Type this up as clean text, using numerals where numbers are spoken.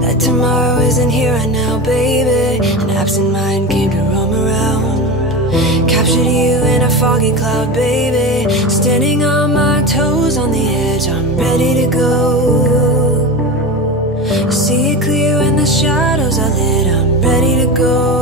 that tomorrow isn't here right now, baby. An absent mind came to roam around, captured you in a foggy cloud, baby. Standing on my toes on the edge, I'm ready to go. See it clear when the shadows are lit, I'm ready to go.